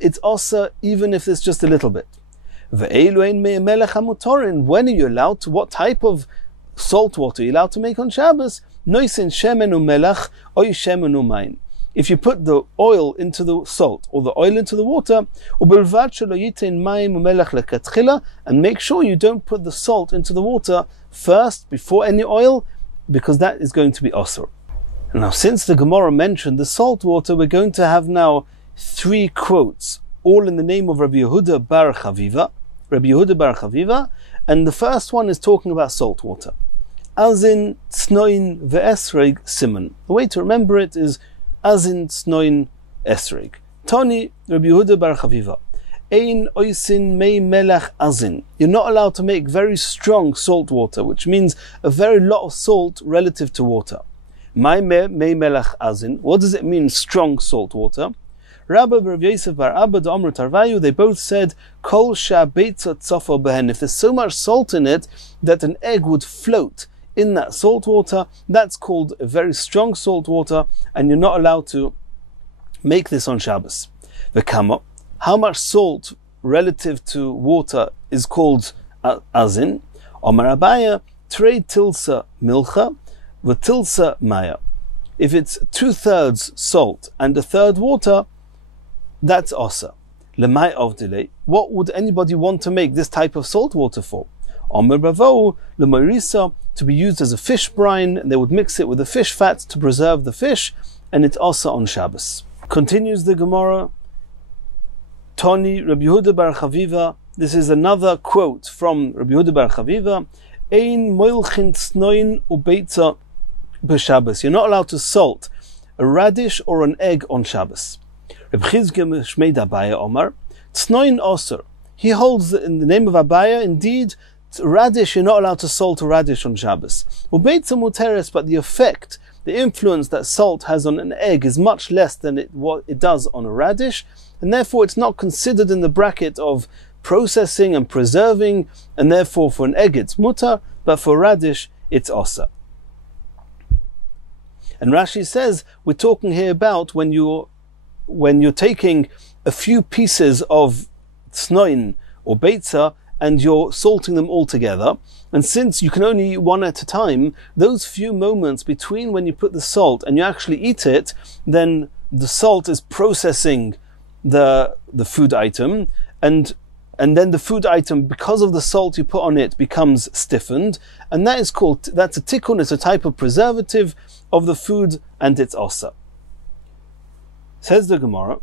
It's osa even if it's just a little bit. Ve'elu ein me'melech hamutorin. When are you allowed to? What type of salt water are you allowed to make on Shabbos? Noisin shemenu melech oy shemenu main. If you put the oil into the salt or the oil into the water, ubelvad shelo yitin mayim umelech lekatchila, and make sure you don't put the salt into the water first before any oil, because that is going to be osur. Now, since the Gemara mentioned the salt water, we're going to have now 3 quotes, all in the name of Rabbi Yehuda bar Chaviva. Rabbi Yehuda bar Chaviva, and the first one is talking about salt water. Azin tsnoin ve'esreg simon. The way to remember it is Azin tsnoin esreg. Toni Rabbi Yehuda bar Chaviva. Ein oisin mei melach azin. You're not allowed to make very strong salt water, which means a very lot of salt relative to water. Mei melach azin. What does it mean, strong salt water? Rabba Rav Yosef bar Abba Amru Tarvayu, they both said, Kol sha beitza tzofo behen. If there's so much salt in it that an egg would float in that salt water, that's called a very strong salt water, and you're not allowed to make this on Shabbos. V'kama, how much salt relative to water is called azin? Omar Abaya, trei tilsa milcha, v'tilsa maya. If it's 2/3 salt and 1/3 water, that's osa. Lemay of delay. What would anybody want to make this type of salt water for? Omer bavo lemoirisa, to be used as a fish brine, and they would mix it with the fish fat to preserve the fish, and it's osa on Shabbos. Continues the Gemara. Toni Rabbi Yehuda bar Chaviva. This is another quote from Rabbi Yehuda bar Chaviva. Ein moilchin tsnoin ubeitza b'Shabbos. You're not allowed to salt a radish or an egg on Shabbos. Reb Chizkiya Shmei Abaya Omar, Tznoin Osir. He holds that in the name of Abaya, indeed, radish, you're not allowed to salt a radish on Shabbos. Ubeitza muteres, but the effect, the influence that salt has on an egg is much less than what it does on a radish, and therefore it's not considered in the bracket of processing and preserving, and therefore for an egg it's mutar, but for radish it's osa. And Rashi says we're talking here about when you're taking a few pieces of tsnoin or beitza and you're salting them all together, and since you can only eat one at a time, those few moments between when you put the salt and you actually eat it, then the salt is processing the food item, and then the food item, because of the salt you put on it, becomes stiffened, and that's a tikkun, it's a type of preservative of the food, and it's osa. Says the Gemara,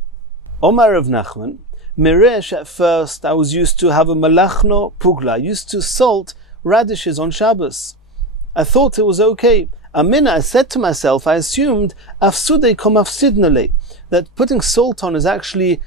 Omar of Nachman, Miresh, at first I was used to have a malachno pugla, I used to salt radishes on Shabbos. I thought it was okay. Amina, I said to myself, I assumed, afsude kom afsidnale, that putting salt on is actually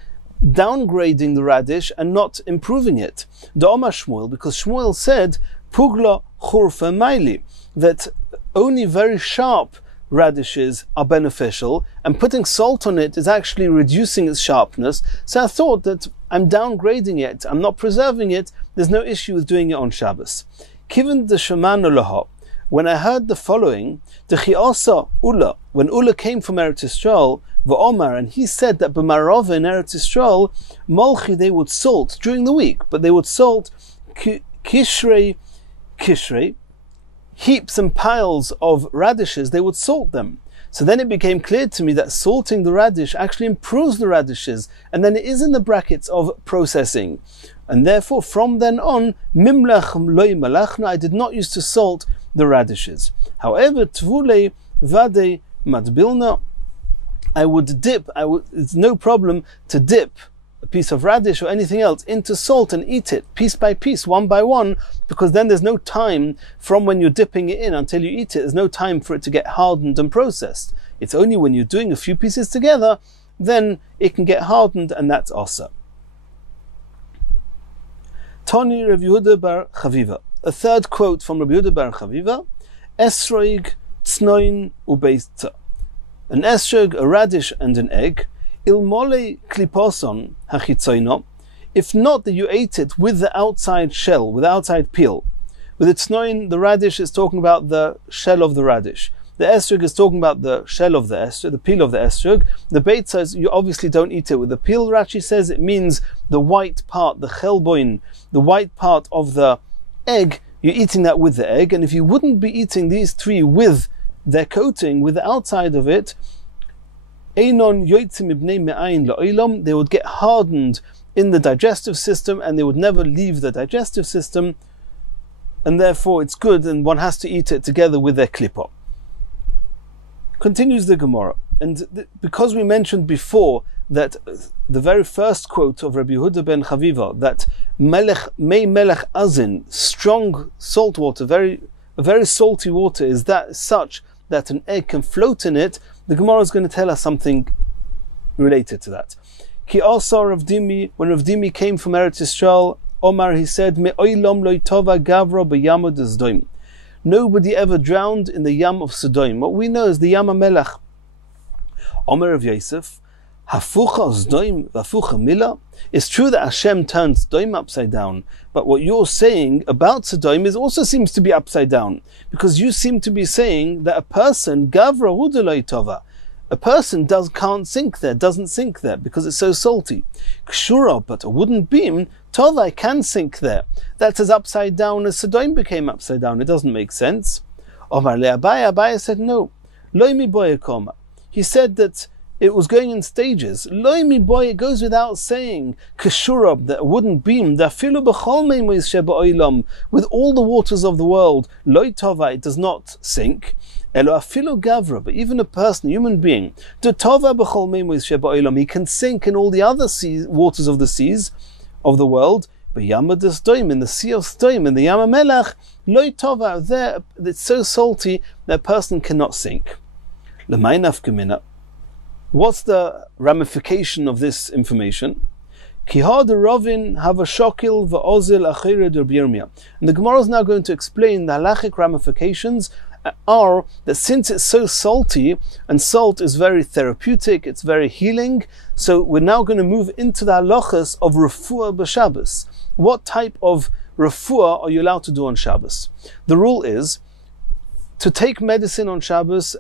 downgrading the radish and not improving it. The Omar Shmuel, because Shmuel said, Pugla churfa maili, that only very sharp radishes are beneficial, and putting salt on it is actually reducing its sharpness. So I thought that I'm downgrading it, I'm not preserving it, there's no issue with doing it on Shabbos. Kiven the Shemana Laha, when I heard the following, the Chiasa Ula, when Ula came from Eretz Yisrael, V'Omar, and he said that b'Marava in Eretz Yisrael, Molchi, they would salt during the week, but they would salt kishrei, heaps and piles of radishes, they would salt them. So then it became clear to me that salting the radish actually improves the radishes, and then it is in the brackets of processing. And therefore, from then on, mimlach loy malachna, I did not used to salt the radishes. However, tvule vade madbilna, I would dip, it's no problem to dip a piece of radish or anything else into salt and eat it piece by piece, one by one, because then there's no time from when you're dipping it in until you eat it, there's no time for it to get hardened and processed. It's only when you're doing a few pieces together, then it can get hardened, and that's osa. Toni Rav Yehuda bar Chaviva. A third quote from Rav Yehuda bar Chaviva, Esroig tznoin ubeitza. An esrog, a radish, and an egg, ilmole kliposon hachitzoino, if not that you ate it with the outside shell, with the outside peel. With its tznoin, the radish is talking about the shell of the radish. The esrog is talking about the shell of the esrog, the peel of the esrog. The beit says you obviously don't eat it with the peel. Rashi says it means the white part, the chelboin, the white part of the egg, you're eating that with the egg. And if you wouldn't be eating these three with their coating, with the outside of it, they would get hardened in the digestive system, and they would never leave the digestive system, and therefore it's good, and one has to eat it together with their klippah. Continues the Gemara, and because we mentioned before that the very first quote of Rabbi Yehuda ben Chaviva, that melech azin, strong salt water, very salty water, is that such that an egg can float in it, the Gemara is going to tell us something related to that. Ki also Rav Dimi, when Rav Dimi came from Eretz Yisrael, Omar, he said, Me'oilam loy tova gavra b'yam d'Sodom. Nobody ever drowned in the Yam of Sodom. What we know is the Yam HaMelech. Omar of Yosef, Hafucha Zdoim Vafucha Mila. It's true that Hashem turns Zdoim upside down, but what you're saying about Zdoim also seems to be upside down, because you seem to be saying that a person Gavra Hudalai Tova, a person can't sink there, doesn't sink there because it's so salty. Kshura, but a wooden beam, Tova can sink there. That's as upside down as Sodom became upside down. It doesn't make sense. Omar le Abaye said no. Loimi boy koma. He said that it was going in stages. Loimi boy, it goes without saying. Kshura, that a wooden beam, dafilu b'chol meimois sheba oilam, with all the waters of the world, loy Tova, it does not sink. Elo afilu gavra, but even a person, a human being, de tova b'chol meimois sheba oilam, he can sink in all the other waters of the seas of the world. But Yama de Sdoim, in the sea of Sdoim, in the Yama Melach, loy tova, there it's so salty that a person cannot sink. L'may nafka. What's the ramification of this information? Kihad Rovin have a shokil va'ozil achira derbirmia. And the Gemara is now going to explain the halachic ramifications are that since it's so salty, and salt is very therapeutic, it's very healing, so we're now going to move into the halachas of refuah b'Shabbos. What type of refuah are you allowed to do on Shabbos? The rule is to take medicine on Shabbos.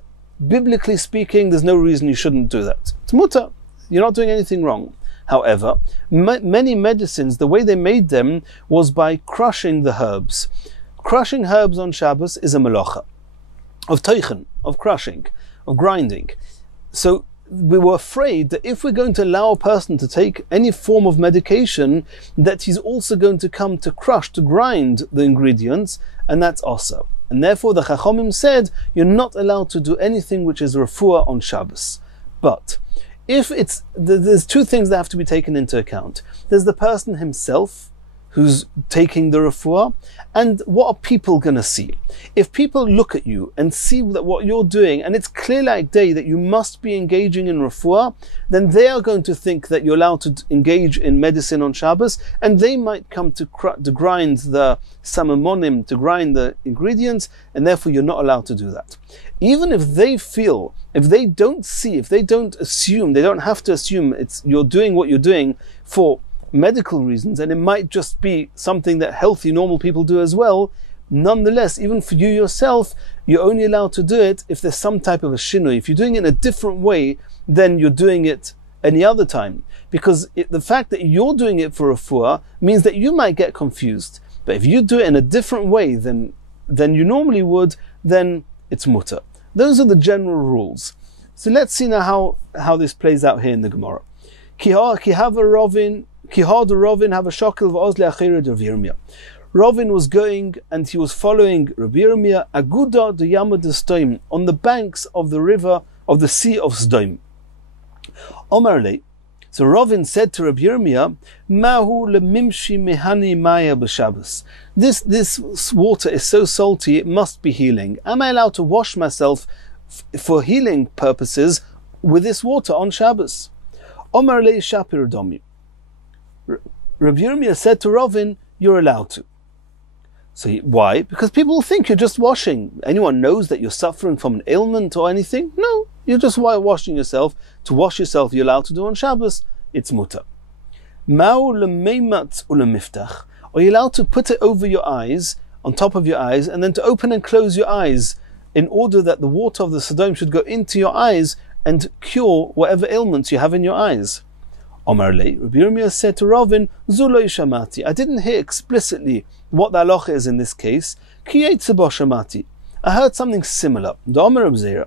Biblically speaking, there's no reason you shouldn't do that. It's mutter. You're not doing anything wrong. However, many medicines, the way they made them was by crushing the herbs. Crushing herbs on Shabbos is a melacha of teichen, of crushing, of grinding. So we were afraid that if we're going to allow a person to take any form of medication, that he's also going to come to crush, to grind the ingredients, and that's also. And therefore the Chachamim said, you're not allowed to do anything which is refuah on Shabbos. But if there's two things that have to be taken into account. There's the person himself, who's taking the refuah, and what are people going to see? If people look at you and see that what you're doing, and it's clear like day that you must be engaging in refuah, then they are going to think that you're allowed to engage in medicine on Shabbos, and they might come to grind the samamonim, to grind the ingredients, and therefore you're not allowed to do that. Even if they feel, if they don't see, if they don't assume, they don't have to assume you're doing what you're doing for medical reasons, and it might just be something that healthy, normal people do as well. Nonetheless, even for you yourself, you're only allowed to do it if there's some type of a shinui. If you're doing it in a different way than you're doing it any other time. Because the fact that you're doing it for refuah means that you might get confused. But if you do it in a different way than you normally would, then it's mutter. Those are the general rules. So let's see now how this plays out here in the Gemara. Rovin was going and he was following Rabbi Yirmiyah Aguda de Yama de Sdoim on the banks of the river of the sea of Sdoim. Omarle, so Rovin said to Rabbi Yirmiyah, Mahu lemimshi mehani maya b'Shabbos. This water is so salty, it must be healing. Am I allowed to wash myself for healing purposes with this water on Shabbos? Omarle Shapir Domi. Rabbi Yirmiyah said to Rovin, you're allowed to. So why? Because people think you're just washing. Anyone knows that you're suffering from an ailment or anything? No, you're just washing yourself. To wash yourself, you're allowed to do on Shabbos. It's mutter. Ma'u lemeimat ulemiftach. Are you allowed to put it over your eyes, on top of your eyes, and then to open and close your eyes in order that the water of the Sodom should go into your eyes and cure whatever ailments you have in your eyes? Omar le, Rabbi Yirmiyah said to Rovin, Zuloi shamati. I didn't hear explicitly what the halacha is in this case. Ki yetzebo shamati. I heard something similar. The Omar Reb Zera.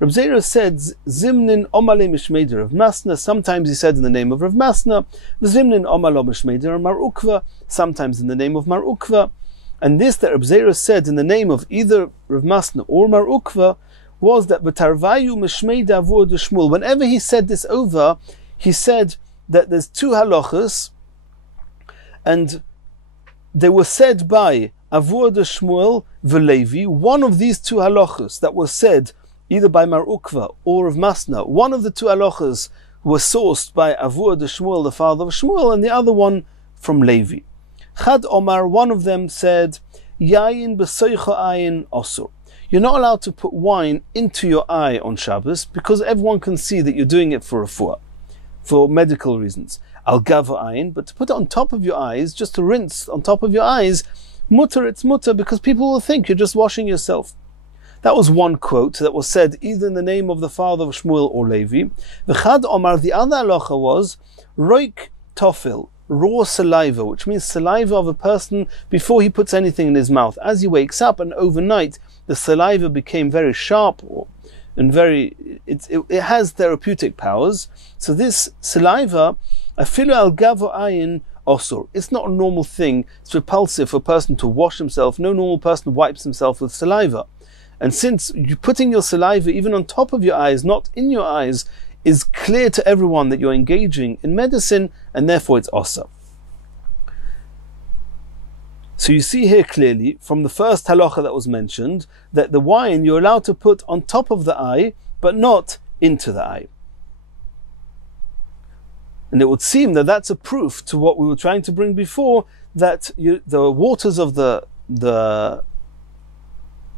Reb Zera said, Zimnin omale mishmeder of Masna. Sometimes he said in the name of Rav Masna. Zimnin omalo mishmeder of Mar Ukva. Sometimes in the name of Mar Ukva. And this that Reb Zera said in the name of either Rav Masna or Mar Ukva was that B'tarvayu mishmeda avur de Shmuel. Whenever he said this over, he said that there's two halachas, and they were said by Avur de Shmuel v'Levi. One of these two halachas that was said either by Mar Ukva or of Masna, one of the two halachas was sourced by Avur de Shmuel, the father of Shmuel, and the other one from Levi. Chad Omar, one of them said, Yayin b'soicha ayin osur. You're not allowed to put wine into your eye on Shabbos because everyone can see that you're doing it for refuah. for medical reasons. Al gav ha'ayin, but to put it on top of your eyes, just to rinse on top of your eyes, mutter, it's mutter, because people will think you're just washing yourself. That was one quote that was said either in the name of the father of Shmuel or Levi. V'chad Omar, the other halacha was roik tofil, raw saliva, which means saliva of a person before he puts anything in his mouth. As he wakes up and overnight, the saliva became very sharp and it has therapeutic powers. So this saliva, afilu al gavo ayin osur. It's not a normal thing. It's repulsive for a person to wash himself. No normal person wipes himself with saliva. And since you're putting your saliva even on top of your eyes, not in your eyes, is clear to everyone that you're engaging in medicine, and therefore it's osur. So you see here clearly from the first halacha that was mentioned that the wine you're allowed to put on top of the eye, but not into the eye. And it would seem that that's a proof to what we were trying to bring before, that the waters of the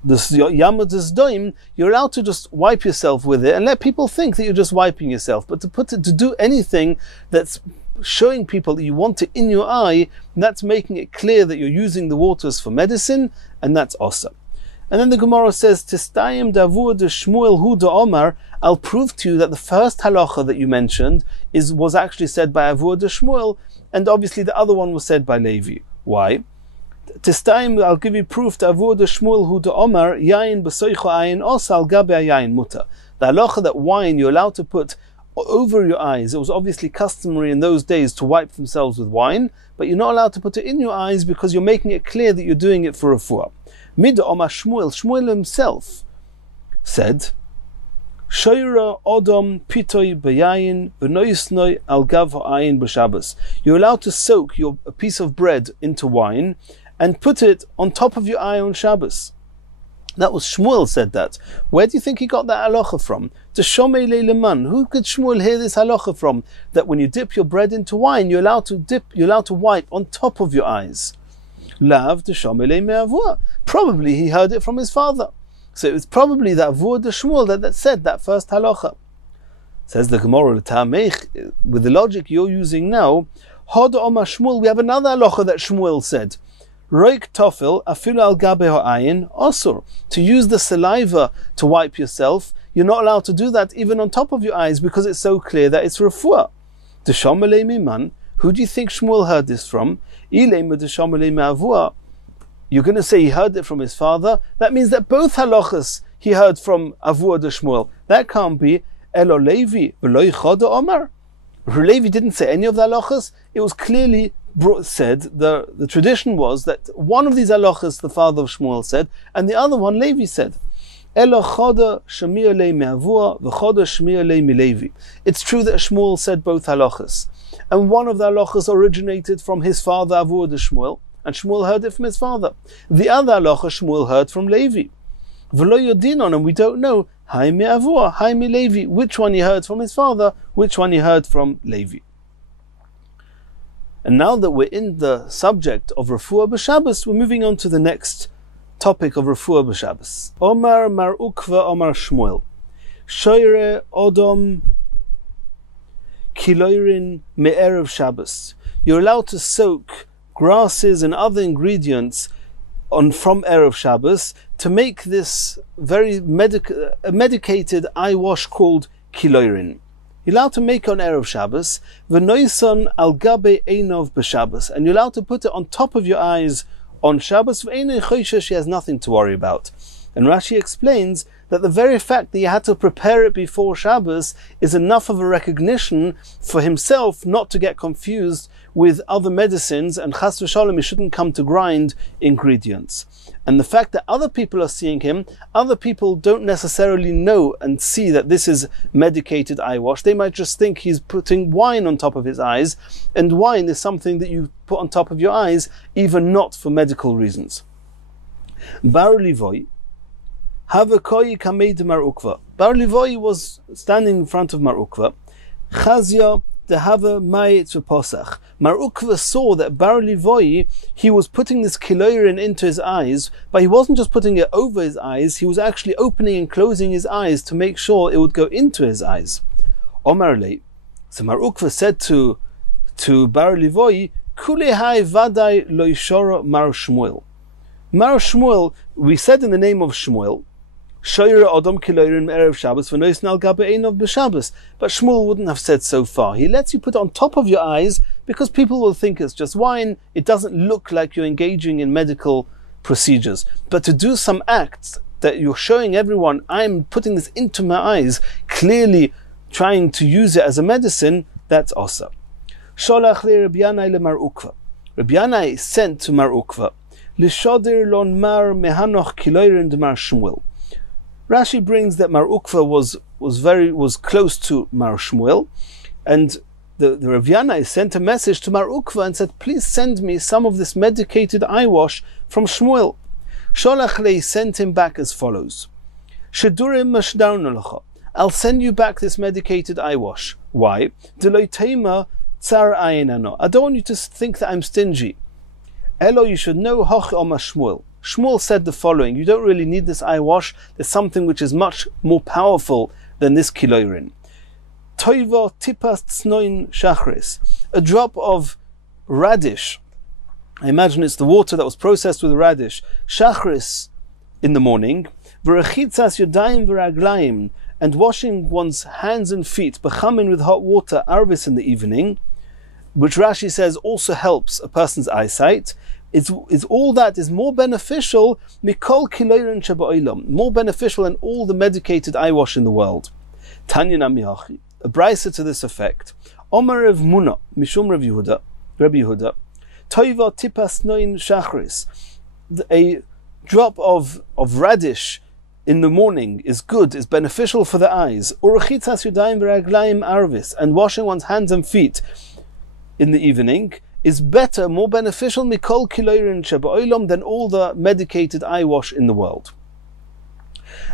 Yamadas Doim, you're allowed to just wipe yourself with it and let people think that you're just wiping yourself. But to do anything that's showing people that you want it in your eye, that's making it clear that you're using the waters for medicine, and that's osur. And then the Gemara says, Tistayim davur de Shmuel hu de Omar, I'll prove to you that the first halacha that you mentioned was actually said by Avur de Shmuel, and obviously the other one was said by Levi. Why? Tistayim, I'll give you proof, Avur de Shmuel hu de Omar, yain b'soicho ayin os al gabe yain muta. The halacha that wine you're allowed to put over your eyes. It was obviously customary in those days to wipe themselves with wine, but you're not allowed to put it in your eyes because you're making it clear that you're doing it for refuah. Mid Omar Shmuel himself said, Shoira odom pitoi bayayin v'noisnoi al gav ha'ayin b'Shabbos. You're allowed to soak a piece of bread into wine and put it on top of your eye on Shabbos. That was Shmuel said that. Where do you think he got that halacha from? To Shomei Leman. Who could Shmuel hear this halacha from? That when you dip your bread into wine, you're allowed to wipe on top of your eyes. Lav to Shomei Me'avua. Probably he heard it from his father. So it was probably that Avur de Shmuel that said that first halacha. Says the Gemara, with the logic you're using now, Hod Omar Shmuel, we have another halacha that Shmuel said. Roik tofil afilu al gabe ha'ayin osur. To use the saliva to wipe yourself, you're not allowed to do that even on top of your eyes because it's so clear that it's refuah. Deshomelei miman. Who do you think Shmuel heard this from? Ilem deshomelei me'avua. You're going to say he heard it from his father. That means that both halachas he heard from Avur de Shmuel. That can't be Elo Levi v'lo yichod Omar. Levi didn't say any of the halachas. It was clearly said, the tradition was that one of these halachas the father of Shmuel said, and the other one Levi said. Elo choda shemir lei me'avua v'choda shemir lei milevi. It's true that Shmuel said both halachas, and one of the halachas originated from his father Avur de Shmuel, and Shmuel heard it from his father. The other halacha Shmuel heard from Levi. V'lo yodinon, and we don't know hai me'avua, hai milevi, which one he heard from his father, which one he heard from Levi. And now that we're in the subject of refuah b'Shabbos, we're moving on to the next topic of refuah b'Shabbos. Omar Mar Ukva Omar Shmuel. Shoire Odom Kiloirin Me'erev Shabbos. You're allowed to soak grasses and other ingredients from Erev Shabbos to make this very medicated eye wash called Kiloirin. You're allowed to make on Erev Shabbos, v'noison al gabe einov b'Shabbos, and you're allowed to put it on top of your eyes on Shabbos. V'einoi choishes, she has nothing to worry about. And Rashi explains that the very fact that you had to prepare it before Shabbos is enough of a recognition for himself not to get confused with other medicines, and chas v'shalom, he shouldn't come to grind ingredients. And the fact that other people are seeing him, other people don't necessarily know and see that this is medicated eye wash. They might just think he's putting wine on top of his eyes, and wine is something that you put on top of your eyes, even not for medical reasons. Bar Livoi, Havakoi kameid Mar Ukva. Bar Livoi was standing in front of Mar Ukva. Chazia dehava mai tzvposach. Mar Ukva saw that Bar Livoi, he was putting this kiloirin into his eyes, but he wasn't just putting it over his eyes, he was actually opening and closing his eyes to make sure it would go into his eyes. Omar lei, So Mar Ukva said to Bar Livoi, Kule hai vadai lo yishora Mar Shmuel. Mar Shmuel, we said in the name of Shmuel, Shoyre Odom Kiloirin Erev Shabbos v'nois nal gabe einov b'Shabbos. But Shmuel wouldn't have said so far. He lets you put it on top of your eyes because people will think it's just wine. It doesn't look like you're engaging in medical procedures. But to do some acts that you're showing everyone, I'm putting this into my eyes, clearly trying to use it as a medicine, that's also. Sholach le Rabbi Yanai le Mar Ukva. Rabbi Yanai sent to Mar Ukva, Lishodir lon mar mehanoch kiloirin de Mar Shmuel. Rashi brings that Mar Ukva was close to Mar Shmuel, and the Rav Yanai sent a message to Mar Ukva and said, please send me some of this medicated eye wash from Shmuel. Sholach le sent him back as follows. Shedurim mashdarnu lecha. I'll send you back this medicated eye wash. Why? Deloi teima tsar ayin ano. I don't want you to think that I'm stingy. Elo, you should know hoch oma Shmuel. Shmuel said the following: you don't really need this eye wash. There's something which is much more powerful than this kiloirin. Toivo tipas tsnoin shachris. A drop of radish. I imagine it's the water that was processed with radish. Shachris in the morning. V'rechitzas yodayim v'raglayim. And washing one's hands and feet, bechamin with hot water, arvis in the evening, which Rashi says also helps a person's eyesight. Is all that is more beneficial, mikol kiloirin sheba'olam, more beneficial than all the medicated eye wash in the world. Tanya namihachi, a brisa to this effect. Omer Rav Muna, mishum Rabbi Yehuda, toiva tipas noin shachris. A drop of radish in the morning is good, is beneficial for the eyes. Urechitzas yudayim v'raglayim arvis, and washing one's hands and feet in the evening is better, more beneficial mikol kiloirin sheba'olam than all the medicated eye wash in the world.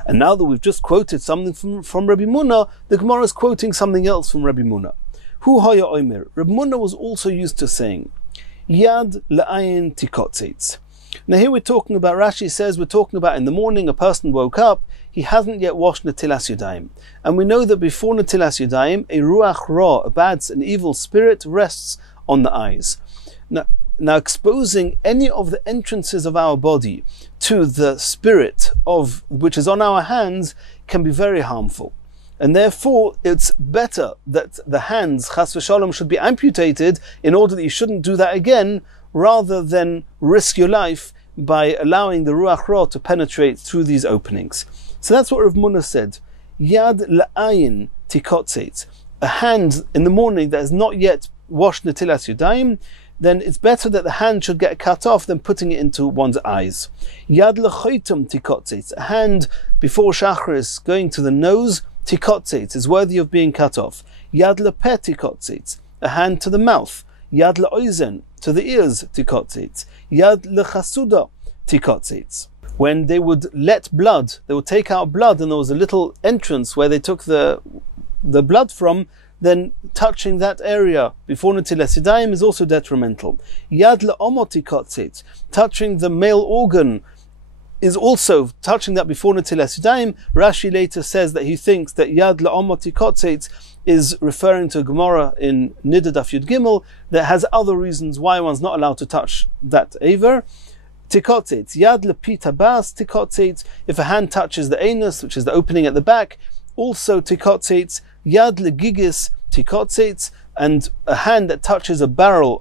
And now that we've just quoted something from Rabbi Muna, the Gemara is quoting something else from Rabbi Muna. Hu haya omer. Rabbi Muna was also used to saying, Yad la'ayin tikotzitz. Now here we're talking about, Rashi says, we're talking about in the morning a person woke up, he hasn't yet washed Netilas Yadayim. And we know that before Netilas Yadayim, a ruach ra, an evil spirit, rests on the eyes. Now exposing any of the entrances of our body to the spirit of which is on our hands can be very harmful. And therefore it's better that the hands, chas v'shalom, should be amputated in order that you shouldn't do that again, rather than risk your life by allowing the ruach ra to penetrate through these openings. So that's what Rav Muna said. Yad la'ayin tikotzet. A hand in the morning that has not yet washed netilas yadayim, then it's better that the hand should get cut off than putting it into one's eyes. Yad lechoitum tikotzet. A hand before shachris going to the nose, tikotzet, is worthy of being cut off. Yad lepeh tikotzet. A hand to the mouth. Yad le'oizen, to the ears, tikotzet. Yad lechasuda, tikotzet. When they would let blood, they would take out blood, and there was a little entrance where they took the blood from, then touching that area before netilas yadayim is also detrimental. Yad le'omo tikotzet, touching the male organ is also, touching that before netilas yadayim. Rashi later says that he thinks that yad le'omo tikotzet is referring to a Gemara in Nida Daf Yud Gimel that has other reasons why one's not allowed to touch that aver. Tikotzet, yad lepita bas tikotzet, if a hand touches the anus, which is the opening at the back, also tikotzet. Yad legigis tikotzet, and a hand that touches a barrel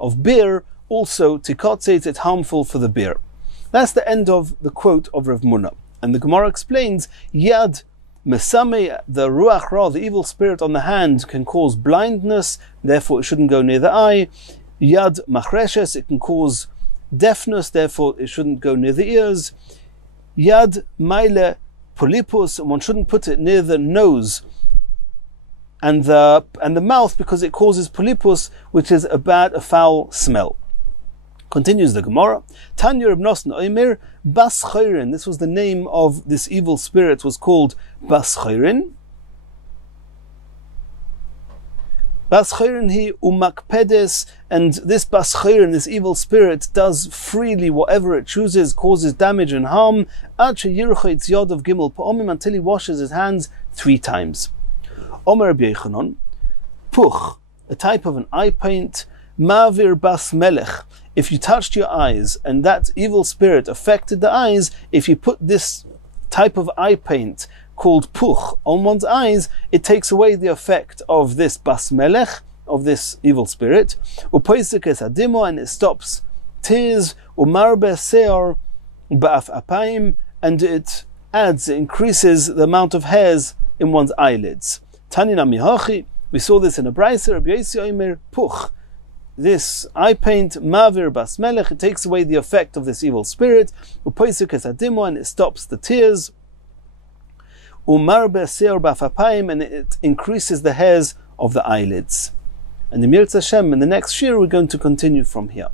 of beer, also tikotzet, it's harmful for the beer. That's the end of the quote of Rav Muna. And the Gemara explains, yad mesame, the ruach ra, the evil spirit on the hand, can cause blindness, therefore it shouldn't go near the eye. Yad machreshes, it can cause deafness, therefore it shouldn't go near the ears. Yad maile polypus, and one shouldn't put it near the nose and the mouth, because it causes polypus, which is a foul smell. Continues the Gemara. Tanya Reb Nosson Omer Bas Chayrin. This was the name of this evil spirit, was called Bas Chayrin. Bas Chayrin he umakpedes, and this Bas Chayrin, this evil spirit, does freely whatever it chooses, causes damage and harm. Ad sheyircha yod of gimel pa'omim, until he washes his hands 3 times. Omer Rabbi Yochanan, puch, a type of an eye paint, mavir bas melech. If you touched your eyes and that evil spirit affected the eyes, if you put this type of eye paint called puch on one's eyes, it takes away the effect of this bas melech, of this evil spirit. Upoisik es adimo, and it stops tears. Umarbe seor ba'af apayim, and it increases the amount of hairs in one's eyelids. Tanina mihachi, we saw this in a brayser. Rabbi Yossi Omer puch, this eye paint, mavir bas melech, it takes away the effect of this evil spirit. Upoisik es adimo, and it stops the tears. Umarbe seor ba'af apayim, and it increases the hairs of the eyelids. And in Mirz Hashem, in the next shir, we're going to continue from here.